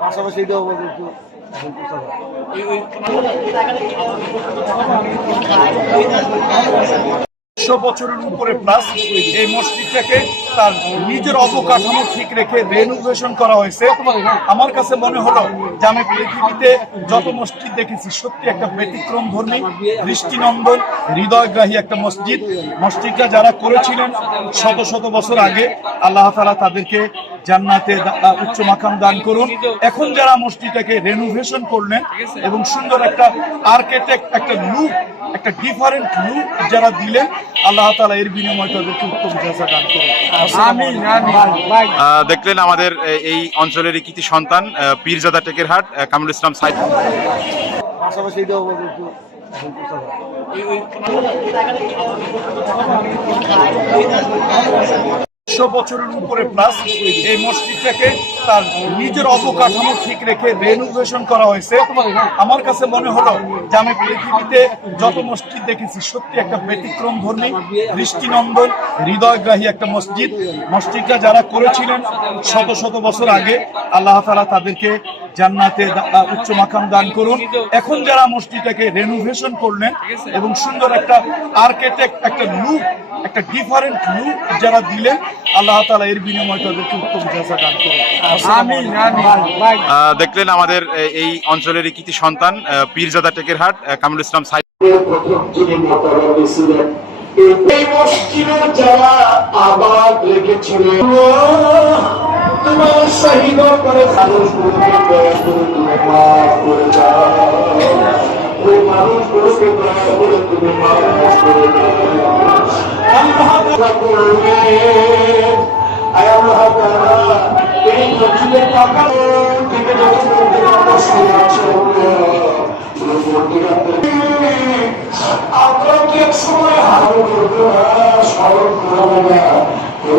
পাশাপাশি এটাও বলব বছরের উপরে প্লাস এই মসজিদটাকে তার নিজের অবকাঠামো ঠিক রেখে রেনোভেশন করা হয়েছে। আমার কাছে মনে হলো যে আমি পৃথিবীতে যত মসজিদ দেখেছি, সত্যি একটা ব্যতিক্রম ধর্মী দৃষ্টিনন্দন, হৃদয়গ্রাহী একটা মসজিদ। মসজিদটা যারা করেছিলেন শত শত বছর আগে, আল্লাহ তালা তাদেরকে জান্নাতে উচ্চ মাকাম দান করুন। এখন যারা মসজিদটাকে রেনোভেশন করলেন এবং সুন্দর একটা আর্কিটেক্ট একটা লুক একটা ডিফারেন্ট লুক যারা দিলেন আল্লাহ তালা এর বিনিময়ে তাদেরকে উত্তম জাজা দান করুন। আমিন আমিন। আহ, দেখলেন আমাদের এই অঞ্চলের কৃতি সন্তান পীরজাদা টেকের হাট কামরুল ইসলাম সাইদ। পাশাপাশি একশো বছরের উপরে প্লাস এই মসজিদটাকে তার নিজের অবকাঠামো ঠিক রেখে রেনোভেশন করা হয়েছে। আমার কাছে মনে হলো যে আমি পৃথিবীতে যত মসজিদ দেখেছি, সত্যি একটা ব্যতিক্রম ধর্মী দৃষ্টিনন্দন, হৃদয়গ্রাহী একটা মসজিদ। মসজিদটা যারা করেছিলেন শত শত বছর আগে, আল্লাহ তালা তাদেরকে জান্নাতে উচ্চ মাকাম দান করুন। এখন যারা মসজিদটাকে রেনোভেশন করলেন এবং সুন্দর একটা আর্কিটেক্ট একটা লুক একটা ডিফারেন্ট লুক যারা দিলেন আল্লাহ তালা এর বিনিময় তাদেরকে উত্তম জাজা দান করুন। দেখলেন আমাদের এই অঞ্চলের কৃতি সন্তান পীরজাদা টেকেরহাট কামরুল ইসলাম ছিলেন এই মসজিদের যারা আবাদ রেখেছিলেন। শহীদ করে দাও ওই মানুষগুলোকে দয়া করে তুমি মাফ করে করবে এই মসজিদের টাকা থেকে যখন অবশ্যই আছে আমরা কি এক সময় হারো করতে না স্মরণ করব না এই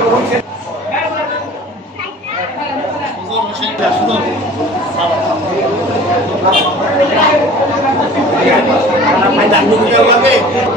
আপনার যে মহানবী মসজিদ থেকে